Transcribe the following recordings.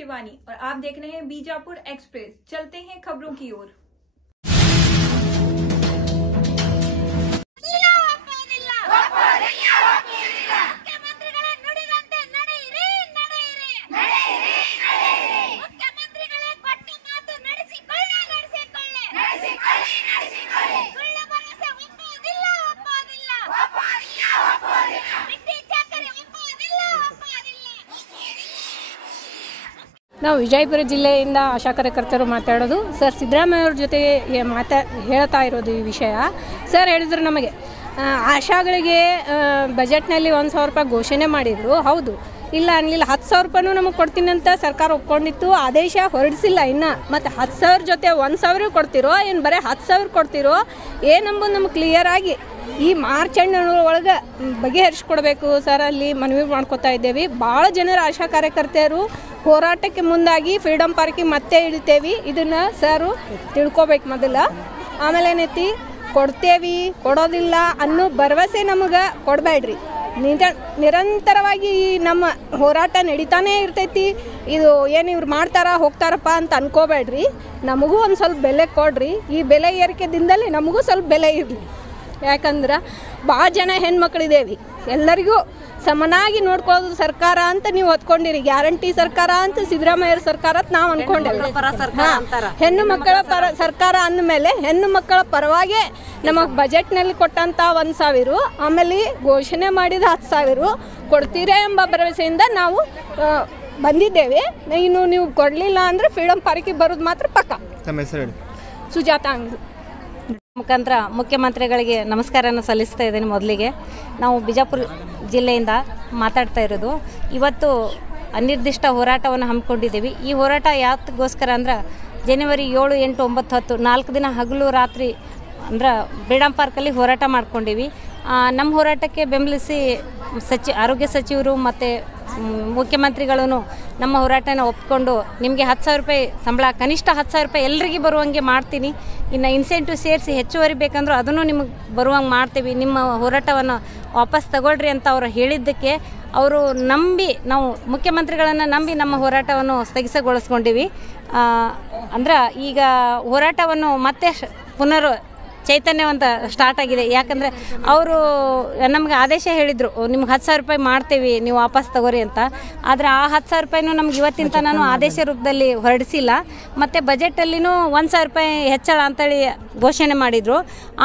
शिवानी और आप देख रहे हैं बीजापुर एक्सप्रेस। चलते हैं खबरों की ओर। ನಾವು ವಿಜಯಪುರ ಜಿಲ್ಲೆಯಿಂದ ಆಶಾ ಕಾರ್ಯಕರ್ತರು ಮಾತಾಡೋದು ಸರ್. ಸಿದ್ದರಾಮಯ್ಯ ಅವ್ರ ಜೊತೆಗೆ ಹೇಳ್ತಾ ಇರೋದು ಈ ವಿಷಯ. ಸರ್ ಹೇಳಿದ್ರು ನಮಗೆ ಆಶಾಗಳಿಗೆ ಬಜೆಟ್ನಲ್ಲಿ 1,000 ರೂಪಾಯಿ ಘೋಷಣೆ ಮಾಡಿದರು. ಹೌದು, ಇಲ್ಲ ಅನ್ನಲಿಲ್ಲ. 10,000 ರೂಪಾಯಿನೂ ನಮಗೆ ಕೊಡ್ತೀನಿ ಅಂತ ಸರ್ಕಾರ ಒಪ್ಕೊಂಡಿತ್ತು. ಆದೇಶ ಹೊರಡಿಸಿಲ್ಲ ಇನ್ನು. ಮತ್ತು 10,000 ಜೊತೆ 1,000 ಕೊಡ್ತಿರೋ ಏನು ಬರೀ 10,000 ಕೊಡ್ತಿರೋ ಏನಂಬುದು ನಮಗೆ ಕ್ಲಿಯರಾಗಿ ಈ ಮಾರ್ಚ್ ಒಳಗೆ ಬಗೆಹರಿಸ್ಕೊಡ್ಬೇಕು ಸರ್. ಅಲ್ಲಿ ಮನವಿ ಮಾಡ್ಕೋತಾ ಇದ್ದೇವೆ. ಭಾಳ ಜನರ ಆಶಾ ಕಾರ್ಯಕರ್ತರು ಹೋರಾಟಕ್ಕೆ ಮುಂದಾಗಿ ಫ್ರೀಡಮ್ ಪಾರ್ಕಿಗೆ ಮತ್ತೆ ಇಳಿತೇವೆ. ಇದನ್ನು ಸರು ತಿಳ್ಕೊಬೇಕು ಮೊದಲು. ಆಮೇಲೆ ಏನೈತಿ, ಕೊಡ್ತೇವೆ ಕೊಡೋದಿಲ್ಲ ಅನ್ನೋ ಭರವಸೆ ನಮಗೆ ಕೊಡಬೇಡ್ರಿ. ನಿರಂತರವಾಗಿ ನಮ್ಮ ಹೋರಾಟ ನಡೀತಾನೇ ಇರ್ತೈತಿ. ಇದು ಏನು ಇವ್ರು ಮಾಡ್ತಾರ ಹೋಗ್ತಾರಪ್ಪ ಅಂತ ಅನ್ಕೋಬೇಡ್ರಿ. ನಮಗೂ ಒಂದು ಸ್ವಲ್ಪ ಬೆಲೆ ಕೊಡ್ರಿ. ಈ ಬೆಲೆ ಏರಿಕೆದಿಂದಲೇ ನಮಗೂ ಸ್ವಲ್ಪ ಬೆಲೆ ಇರಲಿ. ಯಾಕಂದ್ರೆ ಭಾಳ ಜನ ಹೆಣ್ಮಕ್ಳಿದ್ದೇವೆ. ಎಲ್ಲರಿಗೂ ಸಮನಾಗಿ ನೋಡ್ಕೊಳ್ಳೋದು ಸರ್ಕಾರ ಅಂತ ನೀವು ಹೊತ್ಕೊಂಡಿರಿ. ಗ್ಯಾರಂಟಿ ಸರ್ಕಾರ ಅಂತ ಸಿದ್ದರಾಮಯ್ಯ ಸರ್ಕಾರ ಅಂತ ನಾವು ಅನ್ಕೊಂಡೇವೆ. ಹೆಣ್ಣು ಮಕ್ಕಳ ಸರ್ಕಾರ ಅಂದಮೇಲೆ ಹೆಣ್ಣು ಮಕ್ಕಳ ಪರವಾಗೇ ನಮಗೆ ಬಜೆಟ್ನಲ್ಲಿ ಕೊಟ್ಟಂಥ 1,000, ಆಮೇಲೆ ಘೋಷಣೆ ಮಾಡಿದ 10,000 ಕೊಡ್ತೀರಾ ಎಂಬ ಭರವಸೆಯಿಂದ ನಾವು ಬಂದಿದ್ದೇವೆ. ಇನ್ನು ನೀವು ಕೊಡಲಿಲ್ಲ ಅಂದರೆ ಫ್ರೀಡಮ್ ಪಾರ್ಕಿಗೆ ಬರೋದು ಮಾತ್ರ ಪಕ್ಕ. ಸುಜಾತ ಅಂಗಡಿ ಮುಖಾಂತರ ಮುಖ್ಯಮಂತ್ರಿಗಳಿಗೆ ನಮಸ್ಕಾರನ ಸಲ್ಲಿಸ್ತಾ ಇದ್ದೀನಿ. ಮೊದಲಿಗೆ ನಾವು ಬಿಜಾಪುರ ಜಿಲ್ಲೆಯಿಂದ ಮಾತಾಡ್ತಾ ಇರೋದು. ಇವತ್ತು ಅನಿರ್ದಿಷ್ಟ ಹೋರಾಟವನ್ನು ಹಮ್ಮಿಕೊಂಡಿದ್ದೀವಿ. ಈ ಹೋರಾಟ ಯಾತಕ್ಕೋಸ್ಕರ ಅಂದ್ರೆ ಜನವರಿ 7, 8, 9, 10 4 ದಿನ ಹಗಲು ರಾತ್ರಿ ಅಂದ್ರೆ ಫ್ರೀಡಮ್ ಪಾರ್ಕಲ್ಲಿ ಹೋರಾಟ ಮಾಡ್ಕೊಂಡಿವಿ. ನಮ್ಮ ಹೋರಾಟಕ್ಕೆ ಬೆಂಬಲಿಸಿ ಆರೋಗ್ಯ ಸಚಿವರು ಮತ್ತು ಮುಖ್ಯಮಂತ್ರಿಗಳೂ ನಮ್ಮ ಹೋರಾಟನ ಒಪ್ಕೊಂಡು ನಿಮಗೆ 10,000 ರೂಪಾಯಿ ಸಂಬಳ, ಕನಿಷ್ಠ 10,000 ರೂಪಾಯಿ ಎಲ್ಲರಿಗೆ ಬರುವಂಗೆ ಮಾಡ್ತೀನಿ. ಇನ್ನು ಇನ್ಸೆಂಟಿವ್ ಸೇರಿಸಿ ಹೆಚ್ಚುವರಿ ಬೇಕಂದ್ರೂ ಅದನ್ನು ನಿಮಗೆ ಬರುವಂಗೆ ಮಾಡ್ತೀವಿ. ನಿಮ್ಮ ಹೋರಾಟವನ್ನು ವಾಪಸ್ ತಗೊಳ್ರಿ ಅಂತ ಅವರು ಹೇಳಿದ್ದಕ್ಕೆ ಅವರು ನಂಬಿ, ನಾವು ಮುಖ್ಯಮಂತ್ರಿಗಳನ್ನು ನಂಬಿ ನಮ್ಮ ಹೋರಾಟವನ್ನು ಸ್ಥಗಿತಗೊಳಿಸ್ಕೊಂಡಿವಿ. ಅಂದ್ರೆ ಈಗ ಹೋರಾಟವನ್ನು ಮತ್ತೆ ಪುನರ್ ಚೈತನ್ಯವಂತ ಸ್ಟಾರ್ಟ್ ಆಗಿದೆ. ಯಾಕಂದರೆ ಅವರು ನಮಗೆ ಆದೇಶ ಹೇಳಿದರು, ನಿಮ್ಗೆ 10,000 ರೂಪಾಯಿ ಮಾಡ್ತೀವಿ, ನೀವು ವಾಪಸ್ ತಗೋರಿ ಅಂತ. ಆದರೆ ಆ 10,000 ರೂಪಾಯಿನೂ ನಮ್ಗೆ ಇವತ್ತಿನ ತನಕ ಆದೇಶ ರೂಪದಲ್ಲಿ ಹೊರಡಿಸಿಲ್ಲ. ಮತ್ತು ಬಜೆಟಲ್ಲಿನೂ 1,000 ರೂಪಾಯಿ ಹೆಚ್ಚಳ ಅಂತೇಳಿ ಘೋಷಣೆ ಮಾಡಿದರು.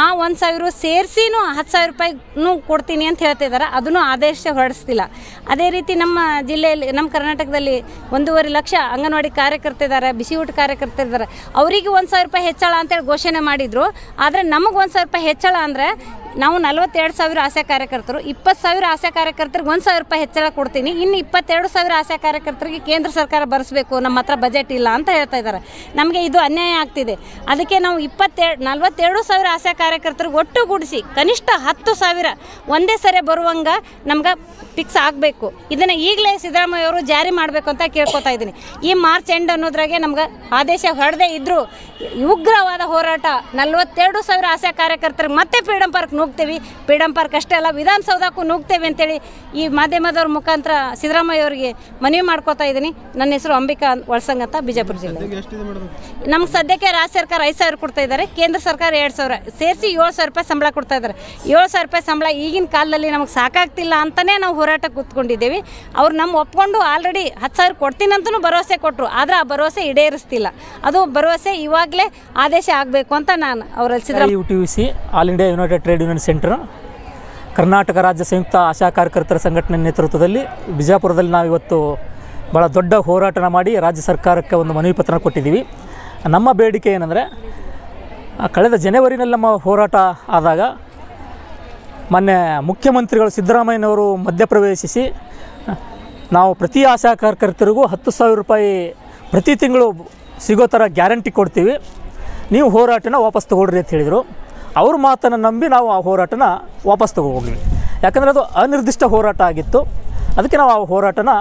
ಆ 1,000 ಸೇರಿಸಿನೂ 10,000 ರೂಪಾಯಿನೂ ಕೊಡ್ತೀನಿ ಅಂತ ಹೇಳ್ತಿದ್ದಾರೆ. ಅದನ್ನು ಆದೇಶ ಹೊರಡಿಸ್ತಿಲ್ಲ. ಅದೇ ರೀತಿ ನಮ್ಮ ಜಿಲ್ಲೆಯಲ್ಲಿ, ನಮ್ಮ ಕರ್ನಾಟಕದಲ್ಲಿ 1.5 ಲಕ್ಷ ಅಂಗನವಾಡಿ ಕಾರ್ಯಕರ್ತಿದ್ದಾರೆ, ಬಿಸಿ ಊಟ ಕಾರ್ಯಕರ್ತಿದ್ದಾರೆ. ಅವರಿಗೆ 1,000 ರೂಪಾಯಿ ಹೆಚ್ಚಳ ಅಂತೇಳಿ ಘೋಷಣೆ ಮಾಡಿದರು. ಆದರೆ ನಮಗೆ 1,000 ರೂಪಾಯಿ ಹೆಚ್ಚಳ ಅಂದರೆ ನಾವು 42,000 ಆಶಾ ಕಾರ್ಯಕರ್ತರು, 20,000 ಆಶಾ ಕಾರ್ಯಕರ್ತರಿಗೆ 1,000 ರೂಪಾಯಿ ಹೆಚ್ಚಳ ಕೊಡ್ತೀನಿ. ಇನ್ನು 22,000 ಆಶಾ ಕಾರ್ಯಕರ್ತರಿಗೆ ಕೇಂದ್ರ ಸರ್ಕಾರ ಭರಿಸಬೇಕು, ನಮ್ಮ ಹತ್ರ ಬಜೆಟ್ ಇಲ್ಲ ಅಂತ ಹೇಳ್ತಾ ಇದ್ದಾರೆ. ನಮಗೆ ಇದು ಅನ್ಯಾಯ ಆಗ್ತಿದೆ. ಅದಕ್ಕೆ ನಾವು 42,000 ಆಶಾ ಕಾರ್ಯಕರ್ತರಿಗೆ ಒಟ್ಟುಗೂಡಿಸಿ ಕನಿಷ್ಠ 10,000 ಒಂದೇ ಸರಿ ಬರುವಂಗೆ ನಮ್ಗೆ ಫಿಕ್ಸ್ ಆಗಬೇಕು. ಇದನ್ನು ಈಗಲೇ ಸಿದ್ದರಾಮಯ್ಯ ಅವರು ಜಾರಿ ಮಾಡಬೇಕು ಅಂತ ಕೇಳ್ಕೊತಾ ಇದ್ದೀನಿ. ಈ ಮಾರ್ಚ್ ಎಂಡ್ ಅನ್ನೋದ್ರಾಗೆ ನಮ್ಗೆ ಆದೇಶ ಹೊರಡದೇ ಇದ್ದರೂ ಉಗ್ರವಾದ ಹೋರಾಟ 42,000 ಆಶಾ ಕಾರ್ಯಕರ್ತರಿಗೆ ಮತ್ತೆ ಫ್ರೀಡಮ್ ಪಾರ್ಕ್ ನುಗ್ತೇವೆ. ಫ್ರೀಡಮ್ ಪಾರ್ಕ್ ಅಷ್ಟೇ ಅಲ್ಲ, ವಿಧಾನಸೌಧಕ್ಕೂ ನುಗ್ತೇವೆ ಅಂತೇಳಿ ಈ ಮಾಧ್ಯಮದವ್ರ ಮುಖಾಂತರ ಸಿದ್ದರಾಮಯ್ಯ ಅವರಿಗೆ ಮನವಿ ಮಾಡ್ಕೋತಾ ಇದ್ದೀನಿ. ನನ್ನ ಹೆಸರು ಅಂಬಿಕಾ ಒಳಸಂಗ್ ಅಂತ, ಬಿಜಾಪುರ ಜಿಲ್ಲೆ. ನಮ್ಗೆ ಸದ್ಯಕ್ಕೆ ರಾಜ್ಯ ಸರ್ಕಾರ 5,000 ಕೊಡ್ತಾ ಇದ್ದಾರೆ, ಕೇಂದ್ರ ಸರ್ಕಾರ 2,000 ಸೇರಿಸಿ 7,000 ರೂಪಾಯಿ ಸಂಬಳ ಕೊಡ್ತಾ ಇದ್ದಾರೆ. 7,000 ರೂಪಾಯಿ ಸಂಬಳ ಈಗಿನ ಕಾಲದಲ್ಲಿ ನಮಗೆ ಸಾಕಾಗ್ತಿಲ್ಲ ಅಂತಲೇ ನಾವು ಹೋರಾಟಕ್ಕೆ ಕೂತ್ಕೊಂಡಿದ್ದೇವೆ. ಅವ್ರು ನಮ್ಮ ಒಪ್ಕೊಂಡು ಆಲ್ರೆಡಿ 10,000 ಕೊಡ್ತೀನಂತನೂ ಭರವಸೆ ಕೊಟ್ಟರು. ಆದರೆ ಆ ಭರವಸೆ ಈಡೇರಿಸ್ತಿಲ್ಲ. ಅದು ಭರವಸೆ ಇವಾಗಲೇ ಆದೇಶ ಆಗಬೇಕು ಅಂತ ನಾನು ಅವರಲ್ಲಿ Siddaramaiah UTUC all India United trade union centre Karnataka ರಾಜ್ಯ ಸಂಯುಕ್ತ ಆಶಾ ಕಾರ್ಯಕರ್ತರ ಸಂಘಟನೆ ನೇತೃತ್ವದಲ್ಲಿ ಬಿಜಾಪುರದಲ್ಲಿ ನಾವಿವತ್ತು ಭಾಳ ದೊಡ್ಡ ಹೋರಾಟನ ಮಾಡಿ ರಾಜ್ಯ ಸರ್ಕಾರಕ್ಕೆ ಒಂದು ಮನವಿ ಪತ್ರ ಕೊಟ್ಟಿದ್ದೀವಿ. ನಮ್ಮ ಬೇಡಿಕೆ ಏನಂದರೆ, ಕಳೆದ ಜನವರಿನಲ್ಲಿ ನಮ್ಮ ಹೋರಾಟ ಆದಾಗ ಮೊನ್ನೆ ಮುಖ್ಯಮಂತ್ರಿಗಳು ಸಿದ್ದರಾಮಯ್ಯನವರು ಮಧ್ಯಪ್ರವೇಶಿಸಿ ನಾವು ಪ್ರತಿ ಆಶಾ ಕಾರ್ಯಕರ್ತರಿಗೂ 10,000 ರೂಪಾಯಿ ಪ್ರತಿ ತಿಂಗಳು ಸಿಗೋ ಥರ ಗ್ಯಾರಂಟಿ ಕೊಡ್ತೀವಿ, ನೀವು ಹೋರಾಟನ ವಾಪಸ್ ತೊಗೊಳ್ರಿ ಅಂತ ಹೇಳಿದರು. ಅವ್ರ ಮಾತನ್ನು ನಂಬಿ ನಾವು ಆ ಹೋರಾಟನ ವಾಪಸ್ ತೊಗೊಂಡ್ವಿ. ಯಾಕಂದರೆ ಅದು ಅನಿರ್ದಿಷ್ಟ ಹೋರಾಟ ಆಗಿತ್ತು. ಅದಕ್ಕೆ ನಾವು ಆ ಹೋರಾಟನ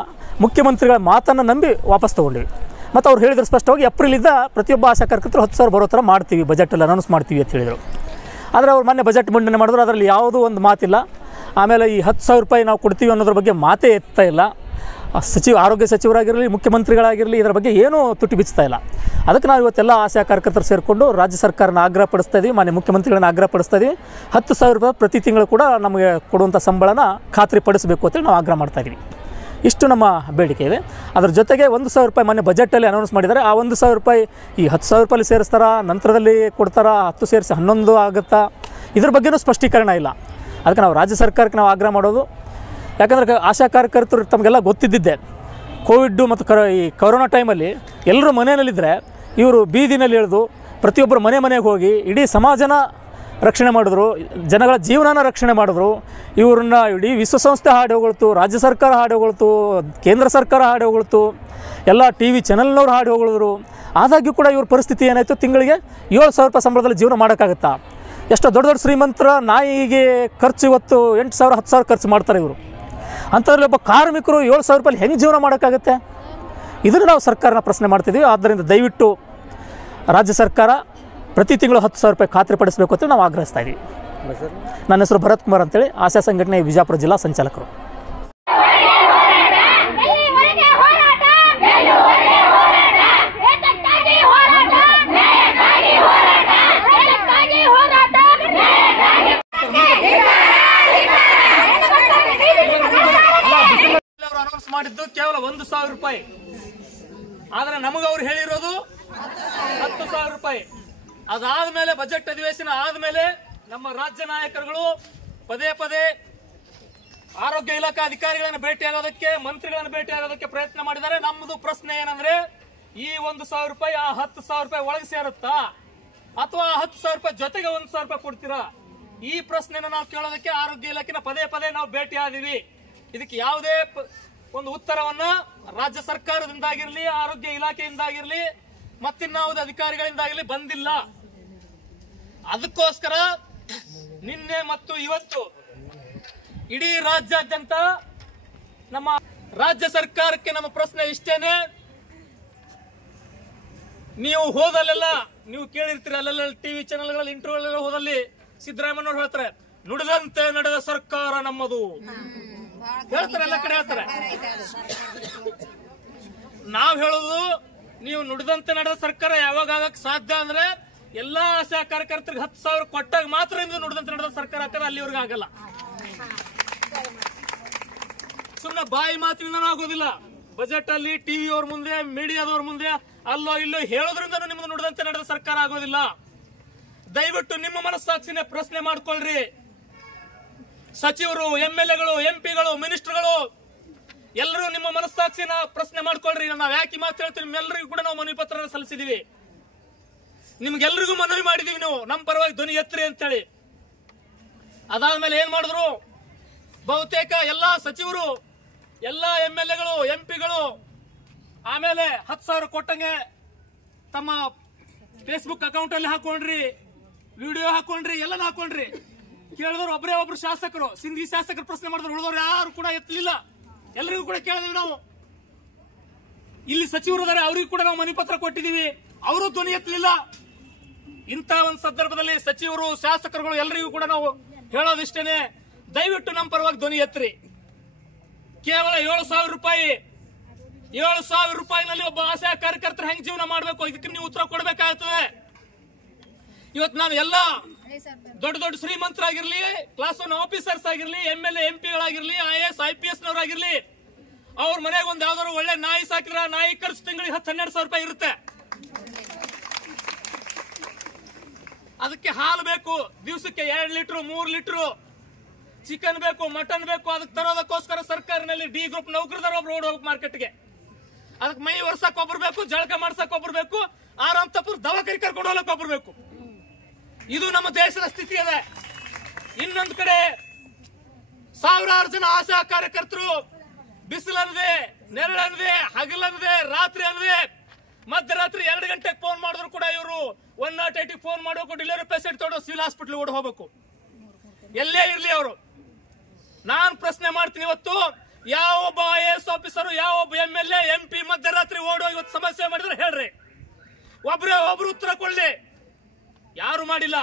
ಮುಖ್ಯಮಂತ್ರಿಗಳ ಮಾತನ್ನು ನಂಬಿ ವಾಪಸ್ ತೊಗೊಂಡ್ವಿ. ಮತ್ತು ಅವ್ರು ಹೇಳಿದ್ರು ಸ್ಪಷ್ಟವಾಗಿ, ಏಪ್ರಿಲಿಂದ ಪ್ರತಿಯೊಬ್ಬ ಆಶಾ ಕಾರ್ಯಕರ್ತರು 10,000 ಬರೋ ಥರ ಮಾಡ್ತೀವಿ, ಬಜೆಟಲ್ಲಿ ಅನೌನ್ಸ್ ಮಾಡ್ತೀವಿ ಅಂತ ಹೇಳಿದರು. ಆದರೆ ಅವ್ರು ಮೊನ್ನೆ ಬಜೆಟ್ ಮಂಡನೆ ಮಾಡಿದ್ರು, ಅದರಲ್ಲಿ ಯಾವುದೂ ಒಂದು ಮಾತಿಲ್ಲ. ಆಮೇಲೆ ಈ 10,000 ರೂಪಾಯಿ ನಾವು ಕೊಡ್ತೀವಿ ಅನ್ನೋದ್ರ ಬಗ್ಗೆ ಮಾತೇ ಎತ್ತಾ ಇಲ್ಲ. ಆರೋಗ್ಯ ಸಚಿವರಾಗಿರಲಿ, ಮುಖ್ಯಮಂತ್ರಿಗಳಾಗಿರಲಿ ಇದರ ಬಗ್ಗೆ ಏನೂ ತುಟಿ ಬಿಚ್ಚುತ್ತಾ ಇಲ್ಲ. ಅದಕ್ಕೆ ನಾವು ಇವತ್ತೆಲ್ಲ ಆಶಾ ಕಾರ್ಯಕರ್ತರು ಸೇರಿಕೊಂಡು ರಾಜ್ಯ ಸರ್ಕಾರನ ಆಗ್ರಹ ಪಡಿಸ್ತಾ ಇದ್ದೀವಿ, ಮಾನ್ಯ ಮುಖ್ಯಮಂತ್ರಿಗಳನ್ನ ಆಗ್ರಹ ಪಡಿಸ್ತಾ ಇದ್ದೀವಿ. 10,000 ರೂಪಾಯಿ ಪ್ರತಿ ತಿಂಗಳು ಕೂಡ ನಮಗೆ ಕೊಡುವಂಥ ಸಂಬಳನ ಖಾತ್ರಿಪಡಿಸಬೇಕು ಅಂತೇಳಿ ನಾವು ಆಗ್ರಹ ಮಾಡ್ತಾ ಇದ್ದೀವಿ. ಇಷ್ಟು ನಮ್ಮ ಬೇಡಿಕೆ ಇದೆ. ಅದರ ಜೊತೆಗೆ 1,000 ರೂಪಾಯಿ ಮೊನ್ನೆ ಬಜೆಟಲ್ಲಿ ಅನೌನ್ಸ್ ಮಾಡಿದ್ದಾರೆ. ಆ 1,000 ರೂಪಾಯಿ ಈ 10,000 ರೂಪಾಯಿ ಸೇರಿಸ್ತಾರಾ, ನಂತರದಲ್ಲಿ ಕೊಡ್ತಾರಾ, 10 ಸೇರಿಸಿ 11 ಆಗುತ್ತಾ, ಇದ್ರ ಬಗ್ಗೆನೂ ಸ್ಪಷ್ಟೀಕರಣ ಇಲ್ಲ. ಅದಕ್ಕೆ ನಾವು ರಾಜ್ಯ ಸರ್ಕಾರಕ್ಕೆ ನಾವು ಆಗ್ರಹ ಮಾಡೋದು, ಯಾಕಂದರೆ ಆಶಾ ಕಾರ್ಯಕರ್ತರು ತಮಗೆಲ್ಲ ಗೊತ್ತಿದ್ದಿದ್ದೆ, ಕೋವಿಡ್ಡು ಮತ್ತು ಈ ಕೊರೋನಾ ಟೈಮಲ್ಲಿ ಎಲ್ಲರೂ ಮನೆಯಲ್ಲಿದ್ದರೆ ಇವರು ಬೀದಿನಲ್ಲಿ ಇಳಿದು ಪ್ರತಿಯೊಬ್ಬರು ಮನೆಗೆ ಹೋಗಿ ಇಡೀ ಸಮಾಜನ ರಕ್ಷಣೆ ಮಾಡಿದ್ರು, ಜನಗಳ ಜೀವನನ ರಕ್ಷಣೆ ಮಾಡಿದ್ರು. ಇವ್ರನ್ನ ಇಡೀ ವಿಶ್ವಸಂಸ್ಥೆ ಹಾಡಿ ಹೊಗಳ್ತು, ರಾಜ್ಯ ಸರ್ಕಾರ ಹಾಡಿ ಹೊಗಳ್ತು, ಕೇಂದ್ರ ಸರ್ಕಾರ ಹಾಡಿ ಹೊಗಳ್ತು, ಎಲ್ಲ TV ಚಾನಲ್ನವ್ರು ಹಾಡಿ ಹೊಗಳಿದ್ರು. ಆದಾಗ್ಯೂ ಕೂಡ ಇವ್ರ ಪರಿಸ್ಥಿತಿ ಏನಾಯಿತು, ತಿಂಗಳಿಗೆ 7,000 ರೂಪಾಯಿ ಸಂಬಳದಲ್ಲಿ ಜೀವನ ಮಾಡೋಕ್ಕಾಗುತ್ತಾ? ಎಷ್ಟೋ ದೊಡ್ಡ ದೊಡ್ಡ ಶ್ರೀಮಂತರ ನಾಯಿಗೆ ಖರ್ಚು ಇವತ್ತು 8,000 10,000 ಖರ್ಚು ಮಾಡ್ತಾರೆ ಇವರು. ಅಂಥದ್ರಲ್ಲಿ ಒಬ್ಬ ಕಾರ್ಮಿಕರು 7,000 ರೂಪಾಯಿ ಹೆಂಗೆ ಜೀವನ ಮಾಡೋಕ್ಕಾಗುತ್ತೆ? ಇದನ್ನು ನಾವು ಸರ್ಕಾರನ ಪ್ರಶ್ನೆ ಮಾಡ್ತಿದ್ದೀವಿ. ಆದ್ದರಿಂದ ದಯವಿಟ್ಟು ರಾಜ್ಯ ಸರ್ಕಾರ ಪ್ರತಿ ತಿಂಗಳು 10,000 ರೂಪಾಯಿ ಖಾತ್ರಿಪಡಿಸಬೇಕು ಅಂತ ನಾವು ಆಗ್ರಹಿಸ್ತಾ ಇದ್ದೀವಿ. ನನ್ನ ಹೆಸರು ಭರತ್ ಕುಮಾರ್ ಅಂತೇಳಿ, ಆಶಾ ಸಂಘಟನೆ ವಿಜಯಪುರ ಜಿಲ್ಲಾ ಸಂಚಾಲಕರು. ಅನೌನ್ಸ್ ಮಾಡಿದ್ದು ಕೇವಲ 1,000 ರೂಪಾಯಿ, ಆದ್ರೆ ನಮಗೆ ಅವ್ರು ಹೇಳಿರೋದು 10,000 ರೂಪಾಯಿ. ಅದಾದ್ಮೇಲೆ ಬಜೆಟ್ ಅಧಿವೇಶನ ಆದ್ಮೇಲೆ ನಮ್ಮ ರಾಜ್ಯ ನಾಯಕರುಗಳು ಪದೇ ಪದೇ ಆರೋಗ್ಯ ಇಲಾಖೆ ಅಧಿಕಾರಿಗಳನ್ನು ಭೇಟಿಯಾಗೋದಕ್ಕೆ, ಮಂತ್ರಿಗಳನ್ನು ಭೇಟಿಯಾಗೋದಕ್ಕೆ ಪ್ರಯತ್ನ ಮಾಡಿದ್ದಾರೆ. ನಮ್ಮದು ಪ್ರಶ್ನೆ ಏನಂದ್ರೆ, ಈ 1,000 ರೂಪಾಯಿ ಆ 10,000 ರೂಪಾಯಿ ಒಳಗೆ ಸೇರುತ್ತಾ, ಅಥವಾ 10,000 ರೂಪಾಯಿ ಜೊತೆಗೆ 1,000 ರೂಪಾಯಿ ಕೊಡ್ತೀರಾ? ಈ ಪ್ರಶ್ನೆನ ನಾವು ಕೇಳೋದಕ್ಕೆ ಆರೋಗ್ಯ ಇಲಾಖೆನ ಪದೇ ಪದೇ ನಾವು ಭೇಟಿ ಆದಿವಿ. ಇದಕ್ಕೆ ಯಾವುದೇ ಒಂದು ಉತ್ತರವನ್ನ ರಾಜ್ಯ ಸರ್ಕಾರದಿಂದಾಗಿರ್ಲಿ, ಆರೋಗ್ಯ ಇಲಾಖೆಯಿಂದಾಗಿರ್ಲಿ, ಮತ್ತಿನ್ಯಾವುದೇ ಅಧಿಕಾರಿಗಳಿಂದಾಗಿರ್ಲಿ ಬಂದಿಲ್ಲ. ಅದಕ್ಕೋಸ್ಕರ ನಿನ್ನೆ ಮತ್ತು ಇವತ್ತು ಇಡೀ ರಾಜ್ಯಾದ್ಯಂತ ನಮ್ಮ ರಾಜ್ಯ ಸರ್ಕಾರಕ್ಕೆ ನಮ್ಮ ಪ್ರಶ್ನೆ ಇಷ್ಟೇನೆ. ನೀವು ಹೋದಲ್ಲೆಲ್ಲ ನೀವು ಕೇಳಿರ್ತೀರಿ, ಅಲ್ಲೆಲ್ಲ TV ಚಾನೆಲ್ಗಳಲ್ಲಿ ಇಂಟರ್ವ್ಯೂ ಹೋದಲ್ಲಿ ಸಿದ್ದರಾಮಯ್ಯನವರು ಹೇಳ್ತಾರೆ, ನುಡಿದಂತೆ ನಡೆದ ಸರ್ಕಾರ ನಮ್ಮದು ಹೇಳ್ತಾರೆ, ಎಲ್ಲ ಕಡೆ ಹೇಳ್ತಾರೆ. ನಾವ್ ಹೇಳೋದು, ನೀವು ನುಡಿದಂತೆ ನಡೆದ ಸರ್ಕಾರ ಯಾವಾಗ ಆಗಕ್ ಸಾಧ್ಯ ಅಂದ್ರೆ ಎಲ್ಲಾ ಆಶಾ ಕಾರ್ಯಕರ್ತರಿಗೆ 10,000 ಕೊಟ್ಟಾಗ ಮಾತ್ರ ನಿಮ್ದು ನುಡಿದಂತೆ ನಡೆದ ಸರ್ಕಾರ ಆಗ್ತದೆ, ಅಲ್ಲಿವರೆಗೂ ಆಗಲ್ಲ. ಸುಮ್ಮನೆ ಬಾಯಿ ಮಾತಿನಿಂದ ಆಗೋದಿಲ್ಲ. ಬಜೆಟ್ ಅಲ್ಲಿ TV ಅವ್ರ ಮುಂದೆ, ಮೀಡಿಯಾದವ್ರ ಮುಂದೆ ಅಲ್ಲೋ ಇಲ್ಲೋ ಹೇಳೋದ್ರಿಂದ ನಿಮ್ದು ನುಡಿದಂತೆ ನಡೆದ ಸರ್ಕಾರ ಆಗೋದಿಲ್ಲ. ದಯವಿಟ್ಟು ನಿಮ್ಮ ಮನಸ್ಸಾಕ್ಷಿನೇ ಪ್ರಶ್ನೆ ಮಾಡ್ಕೊಳ್ರಿ. ಸಚಿವರು, MLAಗಳು, MP ಗಳು, ಮಿನಿಸ್ಟರ್ಗಳು ಎಲ್ಲರೂ ನಿಮ್ಮ ಮನಸ್ಸಾಕ್ಷಿನ ಪ್ರಶ್ನೆ ಮಾಡ್ಕೊಳ್ರಿ. ನಾವು ಯಾಕೆ ಮಾತು ಹೇಳ್ತೀವಿ, ನಿಮ್ಮೆಲ್ಲರಿಗೂ ಕೂಡ ನಾವು ಮನವಿ ಪತ್ರ ಸಲ್ಲಿಸಿದೀವಿ, ನಿಮ್ಗೆಲ್ರಿಗೂ ಮನವಿ ಮಾಡಿದೀವಿ, ನೀವು ನಮ್ಮ ಪರವಾಗಿ ಧ್ವನಿ ಎತ್ತರಿ ಅಂತೇಳಿ. ಅದಾದ್ಮೇಲೆ ಏನ್ ಮಾಡಿದ್ರು, ಬಹುತೇಕ ಎಲ್ಲಾ ಸಚಿವರು, ಎಲ್ಲಾ MLAಗಳು, MP ಗಳು ಆಮೇಲೆ 10,000 ಕೊಟ್ಟಂಗೆ ತಮ್ಮ ಫೇಸ್ಬುಕ್ ಅಕೌಂಟ್ ಅಲ್ಲಿ ಹಾಕೊಂಡ್ರಿ, ವಿಡಿಯೋ ಹಾಕೊಂಡ್ರಿ, ಎಲ್ಲ ಹಾಕೊಂಡ್ರಿ. ಕೇಳಿದ್ರು ಒಬ್ಬರೇ ಒಬ್ರು ಶಾಸಕರು, ಸಿಂಧಿ ಶಾಸಕರು ಪ್ರಶ್ನೆ ಮಾಡಿದ್ರು, ಉಳಿದವ್ರು ಯಾರು ಕೂಡ ಎತ್ತಲಿಲ್ಲ. ಎಲ್ಲರಿಗೂ ಕೂಡ ಕೇಳಿದ್ವಿ ನಾವು. ಇಲ್ಲಿ ಸಚಿವರು ಇದ್ದಾರೆ, ಅವರಿಗೂ ಕೂಡ ನಾವು ಮನವಿ ಪತ್ರ ಕೊಟ್ಟಿದ್ದೀವಿ, ಅವರು ಧ್ವನಿ ಎತ್ತಲಿಲ್ಲ. ಇಂಥ ಒಂದು ಸಂದರ್ಭದಲ್ಲಿ ಸಚಿವರು, ಶಾಸಕರುಗಳು ಎಲ್ಲರಿಗೂ ಕೂಡ ನಾವು ಹೇಳೋದಿಷ್ಟೇನೆ, ದಯವಿಟ್ಟು ನಮ್ಮ ಪರವಾಗಿ ಧ್ವನಿ ಎತ್ತರಿ. ಕೇವಲ 7,000 ರೂಪಾಯಿ, 7,000 ರೂಪಾಯಿನಲ್ಲಿ ಒಬ್ಬ ಆಶಾ ಕಾರ್ಯಕರ್ತರು ಹೆಂಗ್ ಜೀವನ ಮಾಡಬೇಕು, ಇದಕ್ಕೆ ನೀವು ಉತ್ತರ ಕೊಡಬೇಕಾಗ್ತದೆ. ಇವತ್ತು ನಾನು ಎಲ್ಲ ದೊಡ್ಡ ದೊಡ್ಡ ಶ್ರೀಮಂತರಾಗಿರ್ಲಿ, ಕ್ಲಾಸ್ 1 ಆಫೀಸರ್ಸ್ ಆಗಿರ್ಲಿ, MLA MP ಗಳಾಗಿರ್ಲಿ, IAS IPS ನವರಾಗಿರ್ಲಿ, ಅವ್ರ ಮನೆಗೆ ಒಂದ್ ಯಾವ್ದಾದ್ರು ಒಳ್ಳೆ ನಾಯಿ ಸಾಕಿದ್ರೆ ನಾಯಿ ಖರ್ಚು ತಿಂಗಳಿಗೆ 10-12,000 ರೂಪಾಯಿ ಇರುತ್ತೆ. ಅದಕ್ಕೆ ಹಾಲು ಬೇಕು, ದಿವಸಕ್ಕೆ 2 ಲೀಟರ್ 3 ಲೀಟರ್, ಚಿಕನ್ ಬೇಕು, ಮಟನ್ ಬೇಕು. ಅದಕ್ಕೆ ತರೋದಕ್ಕೋಸ್ಕರ ಸರ್ಕಾರನಲ್ಲಿ D ಗ್ರೂಪ್ ನೌಕರದಾರ ಒಬ್ರು ಓಡ್ ಹೋಗ್ಬೇಕು ಮಾರ್ಕೆಟ್ಗೆ. ಅದಕ್ಕೆ ಮೈ ಒರ್ಸಕ್ ಒಬ್ರು ಬೇಕು, ಜಳಕ ಮಾಡ್ಸಕ್ ಒಬ್ರು ಬೇಕು, ಆರಾಮ್ ತಪ್ಪು ದವಾಖಾನೆ ಕರ್ಕೊಂಡು ಹೋಗಕ್ ಒಬ್ರು ಬೇಕು. ಇದು ನಮ್ಮ ದೇಶದ ಸ್ಥಿತಿ ಇದೆ. ಇನ್ನೊಂದು ಕಡೆ ಸಾವಿರಾರು ಜನ ಆಶಾ ಕಾರ್ಯಕರ್ತರು ಬಿಸಿಲನ್ನದೆ, ನೆರಳನ್ನದೆ, ಹಗಲನ್ನದೆ, ರಾತ್ರಿ ಅನ್ನದೆ, ಮಧ್ಯರಾತ್ರಿ 2 ಗಂಟೆಗೆ ಫೋನ್ ಮಾಡಿದ್ರು ಕೂಡ ಇವರು 108 ಫೋನ್ ಮಾಡಬೇಕು, ಡೆಲಿವರಿ ಪೇಷಂಟ್ ತೊಗೊಂಡು ಸಿವಿಲ್ ಹಾಸ್ಪಿಟಲ್ ಓಡ್ ಹೋಗ್ಬೇಕು. ಎಲ್ಲೇ ಇರ್ಲಿ ಅವರು. ನಾನು ಪ್ರಶ್ನೆ ಮಾಡ್ತೀನಿ, ಇವತ್ತು ಯಾವ ಒಬ್ಬ IAS ಆಫೀಸರ್, ಯಾವ ಒಬ್ಬ MLA MP ಮಧ್ಯರಾತ್ರಿ ಓಡೋ ಇವತ್ತು ಸಮಸ್ಯೆ ಮಾಡಿದ್ರೆ ಹೇಳ್ರಿ, ಒಬ್ರು ಉತ್ತರ ಕೊಡ್ಲಿ. ಯಾರು ಮಾಡಿಲ್ಲ.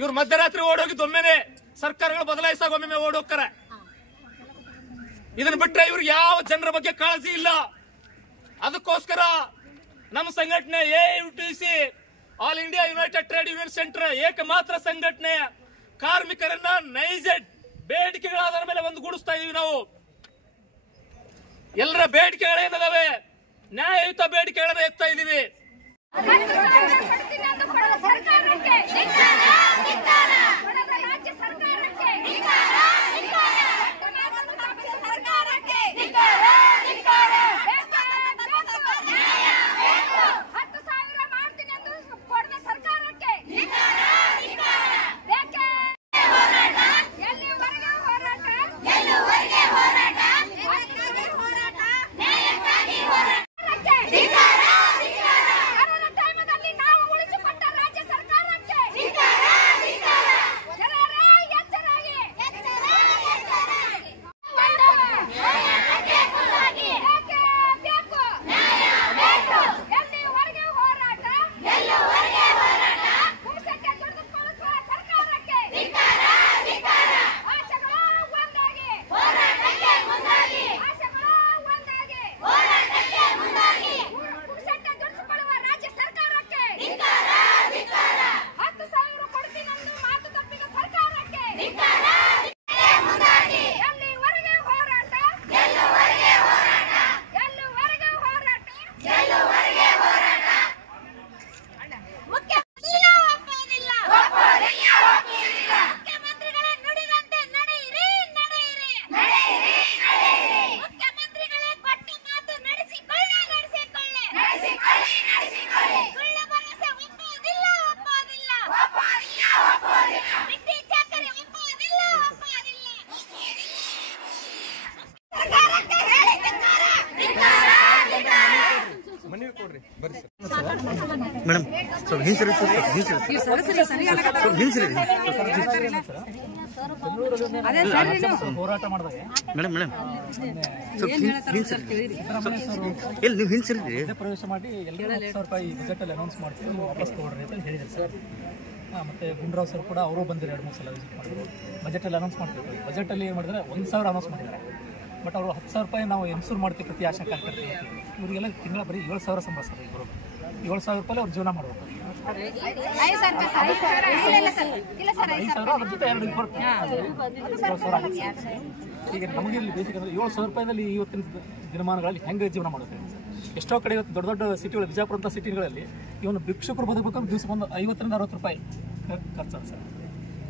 ಇವ್ರು ಮಧ್ಯರಾತ್ರಿ ಓಡೋಗಿದ್ದು ಒಮ್ಮೆನೆ, ಸರ್ಕಾರಗಳು ಬದಲಾಯಿಸಾಗ ಒಮ್ಮೆ ಓಡೋಗ್ತಾರೆ. ಇದನ್ನ ಬಿಟ್ರೆ ಇವ್ರಿಗೆ ಯಾವ ಜನರ ಬಗ್ಗೆ ಕಾಳಜಿ ಇಲ್ಲ. ಅದಕ್ಕೋಸ್ಕರ ನಮ್ಮ ಸಂಘಟನೆ AUTC all India United trade union centre ಏಕಮಾತ್ರ ಸಂಘಟನೆ ಕಾರ್ಮಿಕರನ್ನ ನೈಜ ಬೇಡಿಕೆಗಳಾದ ಮೇಲೆ ಒಂದುಗೂಡಿಸ್ತಾ ಇದೀವಿ. ನಾವು ಎಲ್ಲರ ಬೇಡಿಕೆಗಳೇನದಾವೆ ನ್ಯಾಯಯುತ ಬೇಡಿಕೆಗಳನ್ನ ಎತ್ತಾ ಇದೀವಿ. ಮೇಡಮ್ ಹೋರಾಟ ಮಾಡಿದಾಗ ಮೇಡಮ್ ಎಲ್ಲಿ ನೀವು ಹಿಂಸರಿ ಪ್ರವೇಶ ಮಾಡಿ ಎಲ್ಲರೂ 10,000 ರೂಪಾಯಿ ಬಜೆಟಲ್ಲಿ ಅನೌನ್ಸ್ ಮಾಡ್ತೀವಿ, ವಾಪಸ್ ತಗೊಳ್ರಿ ಅಂತ ಹೇಳಿದ್ರು ಸರ್. ಮತ್ತು ಗುಂಡ್ರಾವ್ ಸರ್ ಕೂಡ ಅವರು ಬಂದಿದ್ದಾರೆ 2-3 ಸಲ ವಿಸಿಟ್ ಮಾಡಿದ್ರು. ಬಜೆಟಲ್ಲಿ ಅನೌನ್ಸ್ ಮಾಡ್ತೀವಿ. ಬಜೆಟಲ್ಲಿ ಏನು ಮಾಡಿದ್ರೆ 1,000 ಅನೌನ್ಸ್ ಮಾಡಿದ್ದಾರೆ. ಬಟ್ ಅವರು 10,000 ರೂಪಾಯಿ ನಾವು ಎನ್ಸೂರ್ ಮಾಡ್ತೀವಿ ಪ್ರತಿ ಆಶಾ ಕಾರ್ಯಕರ್ತರಿಗೆ. ಇವರಿಗೆಲ್ಲ ತಿಂಗಳ ಬರೀ 7,000 ಸಂಬಳ ಸರ್. ಇಬ್ಬರು 7,000 ರೂಪಾಯಿ ಅವ್ರು ಜೀವನ ಮಾಡಬೇಕು. 5,000 ಅದ್ರ ಜೊತೆ 2 ಬರುತ್ತೆ. 7,000 ಆಗುತ್ತೆ. ಈಗ ನಮಗೆ ಇಲ್ಲಿ ಬೇಸಿಕ್ ಅಂದರೆ 7,000 ರೂಪಾಯಿದಲ್ಲಿ ಇವತ್ತಿನ ದಿನಮಾನಗಳಲ್ಲಿ ಹೆಂಗೆ ಜೀವನ ಮಾಡುತ್ತೆ? ಎಷ್ಟೋ ಕಡೆ ಇವತ್ತು ದೊಡ್ಡ ದೊಡ್ಡ ಸಿಟಿಗಳು, ಬಿಜಾಪುರ ಅಂತ ಸಿಟಿಗಳಲ್ಲಿ ಇವನು ಭಿಕ್ಷುಕರು ಬದುಕಬೇಕಂದ್ರೆ ದಿವಸಕ್ಕೆ ಒಂದು 50-60 ರೂಪಾಯಿ ಖರ್ಚಾಗುತ್ತೆ ಸರ್.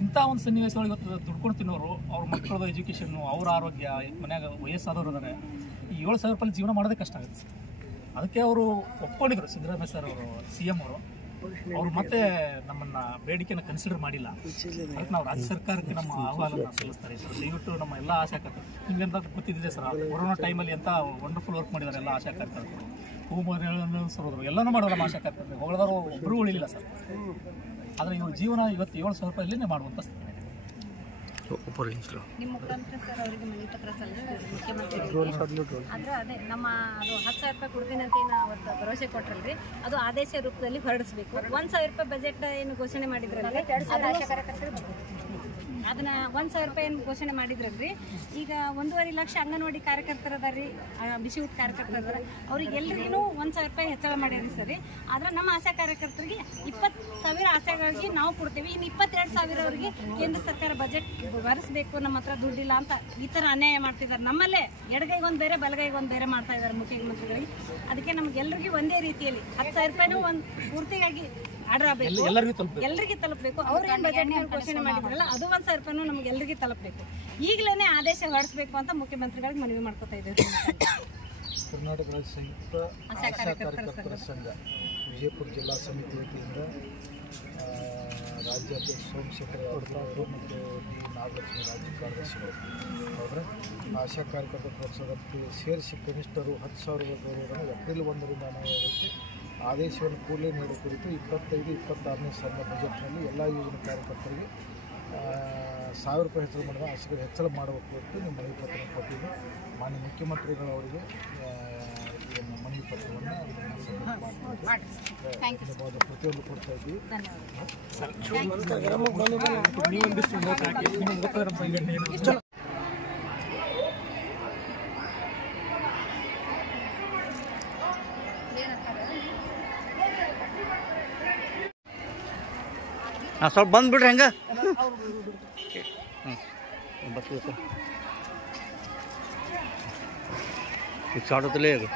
ಇಂಥ ಒಂದು ಸನ್ನಿವೇಶಗಳು ಇವತ್ತು ದುಡ್ಕೊಂಡು ತಿನ್ನೋರು, ಅವ್ರ ಮಕ್ಕಳದು ಎಜುಕೇಷನ್ನು, ಅವ್ರ ಆರೋಗ್ಯ, ಮನ್ಯಾಗ ವಯಸ್ಸಾದವ್ರು ಇದ್ದಾರೆ, ಈ 7,000 ರೂಪಾಯಿ ಜೀವನ ಮಾಡೋದೇ ಕಷ್ಟ ಆಗುತ್ತೆ ಸರ್. ಅದಕ್ಕೆ ಅವರು ಒಪ್ಕೊಂಡಿದ್ರು ಸಿದ್ದರಾಮಯ್ಯ ಸರ್ ಅವರು, CM ಅವರು ಮತ್ತೆ ನಮ್ಮನ್ನ ಬೇಡಿಕೆನ ಕನ್ಸಿಡರ್ ಮಾಡಿಲ್ಲ. ಅದಕ್ಕೆ ನಾವು ರಾಜ್ಯ ಸರ್ಕಾರಕ್ಕೆ ನಮ್ಮ ಆಹ್ವಾನ ಸಲ್ಲಿಸ್ತಾರೆ ಸರ್. ದಯವಿಟ್ಟು ನಮ್ಮ ಎಲ್ಲ ಆಶಾಕರ್ತರು, ನಿಮ್ಗೆಂತ ಗೊತ್ತಿದೆ ಸರ್, ಕೊರೋನಾ ಟೈಮಲ್ಲಿ ಎಂಥ ವಂಡರ್ಫುಲ್ ವರ್ಕ್ ಮಾಡಿದ್ದಾರೆ ಎಲ್ಲ ಆಶಾಕರ್ತರು. ಹೂಮನೆಗಳನ್ನು ಸರೋದ್ರು ಎಲ್ಲನೂ ಮಾಡೋರು ನಮ್ಮ ಆಶಾಕರ್ತರು. ಹೊಗಳದವರು ಒಬ್ಬರು ಉಳಿಲಿಲ್ಲ ಸರ್. ಆದರೆ ಇವ್ರ ಜೀವನ ಇವತ್ತು 7,000 ರೂಪಾಯಿಲ್ಲೇ ಮಾಡುವಂಥ ಸ್ಥಿತಿ. ನಿಮ್ಮ ಮುಖಾಂತರ ಸರ್ ಅವರಿಗೆ ಮನವಿ ಪತ್ರ ಸಲ್ಲಿಸ್ತೀವಿ ಮುಖ್ಯಮಂತ್ರಿಗಳಿಗೆ. ಆದರೆ ಅದೇ ನಮ್ಮ ಅದು 10,000 ರೂಪಾಯಿ ಕೊಡ್ತೀನಿ ಅಂತ ಏನು ಅವತ್ತು ಭರವಸೆ ಕೊಟ್ಟರಲ್ರಿ, ಅದು ಆದೇಶ ರೂಪದಲ್ಲಿ ಹೊರಡಿಸ್ಬೇಕು. 1,000 ರೂಪಾಯಿ ಬಜೆಟ್ ಏನು ಘೋಷಣೆ ಮಾಡಿದ್ರಲ್ರಿ, ಅದನ್ನ 1,000 ರೂಪಾಯಿ ಏನು ಘೋಷಣೆ ಮಾಡಿದ್ರಲ್ರಿ. ಈಗ 1.5 ಲಕ್ಷ ಅಂಗನವಾಡಿ ಕಾರ್ಯಕರ್ತರು ಅದಾರ ರೀ, ಬಿಸಿ ಊಟ ಕಾರ್ಯಕರ್ತರು ಅದಾರ, ಅವ್ರಿಗೆ ಎಲ್ರಿಗೂ 1,000 ರೂಪಾಯಿ ಹೆಚ್ಚಳ ಮಾಡ್ಯಾರಿ ಸರಿ. ಆದ್ರೆ ನಮ್ಮ ಆಶಾ ಕಾರ್ಯಕರ್ತರಿಗೆ 20,000 ಆಶೆಗಳಿಗೆ ನಾವು ಕೊಡ್ತೀವಿ. ಇನ್ನು 22,000 ಅವರಿಗೆ ಕೇಂದ್ರ ಸರ್ಕಾರ ಬಜೆಟ್ ಭರಿಸಬೇಕು, ನಮ್ಮ ಹತ್ರ ದುಡ್ಡಿಲ್ಲ ಅಂತ ಈ ಥರ ಅನ್ಯಾಯ ಮಾಡ್ತಿದ್ದಾರೆ. ನಮ್ಮಲ್ಲೇ ಎಡಗೈಗೆ ಒಂದು ಬೇರೆ ಬಲಗೈಗೆ ಒಂದು ಬೇರೆ ಮಾಡ್ತಾ ಇದ್ದಾರೆ ಮುಖ್ಯಮಂತ್ರಿಗಳಿಗೆ. ಅದಕ್ಕೆ ನಮಗೆಲ್ಲರಿಗೂ ಒಂದೇ ರೀತಿಯಲ್ಲಿ 10,000 ರೂಪಾಯಿನೂ ಒಂದು ಪೂರ್ತಿಯಾಗಿ ಆರ್ಡರ್ ಆಗಬೇಕು, ಎಲ್ಲರಿಗೆ ತಲುಪಬೇಕು. ಅವ್ರು ಏನು ಬಜೆಟ್ ಘೋಷಣೆ ಮಾಡಿದ್ರಲ್ಲ ಅದು 1,000 ರೂಪಾಯಿನೂ ನಮ್ಗೆ ಎಲ್ಲರಿಗೆ ತಲುಪಬೇಕು. ಈಗಲೇ ಆದೇಶ ಹೊರಡಿಸಬೇಕು ಅಂತ ಮುಖ್ಯಮಂತ್ರಿಗಳಿಗೆ ಮನವಿ ಮಾಡ್ಕೊತಾ ಇದ್ದೇವೆ. ಕರ್ನಾಟಕ ರಾಜ್ಯ ಸಂಯುಕ್ತ ಆಶಾ ಕಾರ್ಯಕರ್ತರ ಸಂಘ ವಿಜಯಪುರ ಜಿಲ್ಲಾ ಸಮಿತಿ ವತಿಯಿಂದ ರಾಜ್ಯಾಧ್ಯಕ್ಷ ಸೋಮಶೇಖರ್ ಅವರು ಮತ್ತು ನಾಗಲಕ್ಷ್ಮಿ ರಾಜ್ಯ ಕಾರ್ಯದರ್ಶಿಗಳು ಅವರ ಆಶಾ ಕಾರ್ಯಕರ್ತರ ಪ್ರೋತ್ಸಾಹಕ್ಕೆ ಸೇರಿಸಿ ಕನಿಷ್ಠರು 10,000 ಗೌರವವನ್ನು ಏಪ್ರಿಲ್ 1ರಿಂದ ಅನ್ವಯವಾಗಿ ಆದೇಶವನ್ನು ಕೂಡಲೇ ನೀಡುವ ಕುರಿತು 25-26ನೇ ಸಾಲಿನ ಬಜೆಟ್ನಲ್ಲಿ ಎಲ್ಲ ಯೋಜನೆ ಕಾರ್ಯಕರ್ತರಿಗೆ 1,000 ರೂಪಾಯಿ ಹೆಚ್ಚಳ ಮಾಡಿದ ಆಶೆಗಳು ಹೆಚ್ಚಳ ಮಾಡುವ ಕುರಿತು ನಿಮ್ಮ ಮನವಿ ಪತ್ರ ಕೊಟ್ಟಿದ್ದು ಮಾನ್ಯ ಮುಖ್ಯಮಂತ್ರಿಗಳವರಿಗೆ ಮನವಿ ಪತ್ರವನ್ನು ಪ್ರತಿಯೊಂದು ಕೊಡ್ತಾ ಇದ್ದೀವಿ. ಸ್ವಲ್ಪ ಬಂದ್ಬಿಡ್ರಿ ಹಂಗ ಈಗ ಶಾರ್ಟ್ ಹೊತ್ತಲೇ ಅದು